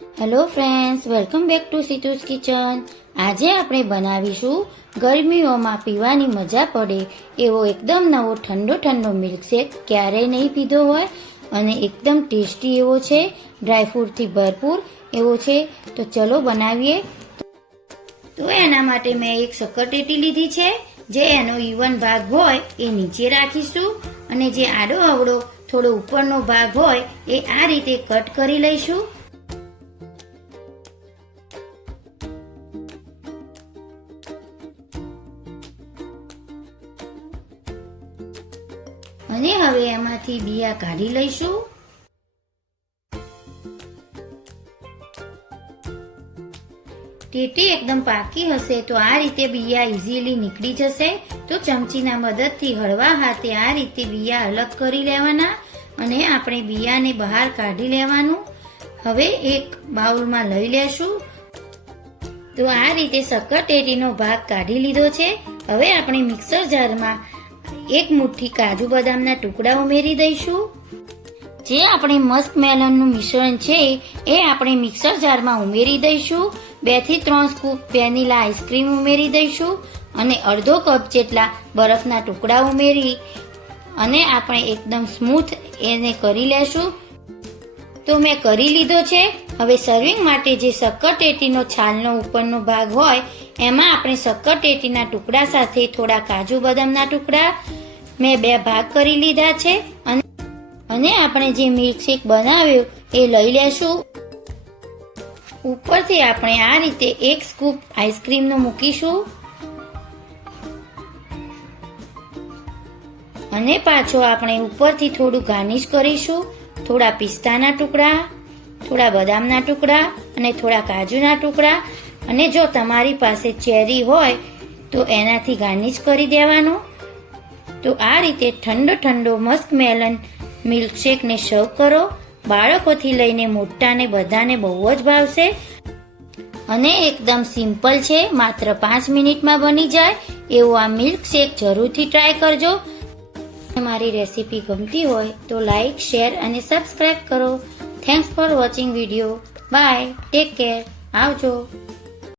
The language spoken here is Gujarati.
Hello friends, welcome back to Situ's kitchen. આજે આપણે બનાવીશું ગરમીઓમાં પીવાની મજા પડે એવો એકદમ નવો ઠંડો ઠંડો મિલ્કશેક. ક્યારેય નહીં પીધો હોય અને એકદમ ટેસ્ટી એવો છે, ડ્રાયફ્રૂટથી ભરપૂર એવો છે. તો ચલો બનાવીએ. તો એના માટે મેં એક શક્કરટેટી લીધી છે. જે એનો ઇવન ભાગ હોય એ નીચે રાખીશું અને જે આડો અવળો થોડો ઉપરનો ભાગ હોય એ આ રીતે કટ કરી લઈશું. અને હવે એમાંથી બિયા કાઢી લઈશું. ટેટી એકદમ પાકી હશે તો આ રીતે બિયા ઇઝીલી નીકળી જશે. તો ચમચીના મદદથી હળવા હાથે આ રીતે બિયા અલગ કરી લેવાના અને આપણે બિયાને બહાર કાઢી લેવાનું. હવે એક બાઉલમાં લઈ લેશું. તો આ રીતે શક્કરટેટીનો ભાગ કાઢી લીધો છે. હવે આપણે મિક્સર જારમાં એક મુઠ્ઠી કાજુ બદામના ટુકડા ઉમેરી દઈશું. જે આપણે મસ્ક મેલનનું મિશ્રણ છે એ આપણે મિક્સર જારમાં ઉમેરી દઈશું. 2 થી 3 સ્કૂપ વેનીલા આઈસ્ક્રીમ ઉમેરી દઈશું અને અડધો કપ જેટલા બરફના ટુકડા ઉમેરી અને આપણે એકદમ સ્મૂથ એને કરી લેશું. તો મેં કરી લીધો છે. હવે સર્વિંગ માટે જે શક્કરટેટીનો છાલનો ઉપરનો ભાગ હોય એમાં આપણે શક્કરટેટીના ટુકડા સાથે થોડા કાજુ બદામના ટુકડા મેં 2 ભાગ કરી લીધા છે અને આપણે જે મિલ્કશેક બનાવ્યો એ લઈ લેશું. ઉપરથી આપણે આ રીતે 1 સ્કૂપ આઈસ્ક્રીમનું મૂકીશું અને પાછો આપણે ઉપરથી થોડું ગાર્નિશ કરીશું. થોડા પિસ્તાના ટુકડા, થોડા બદામના ટુકડા અને થોડા કાજુના ટુકડા. અને જો તમારી પાસે ચેરી હોય તો એનાથી ગાર્નિશ કરી દેવાનું. તો આ રીતે ઠંડો ઠંડો મસ્ક મેલન મિલ્કશેકને સર્વ કરો. બાળકોથી લઈને મોટાને બધાને બહુ જ ભાવશે અને એકદમ સિમ્પલ છે. માત્ર 5 મિનિટમાં બની જાય એવો આ મિલ્કશેક જરૂરથી ટ્રાય કરજો. મારી રેસીપી ગમતી હોય તો લાઈક, શેર અને સબસ્ક્રાઇબ કરો. Thanks for watching video. Bye, take care, આવજો.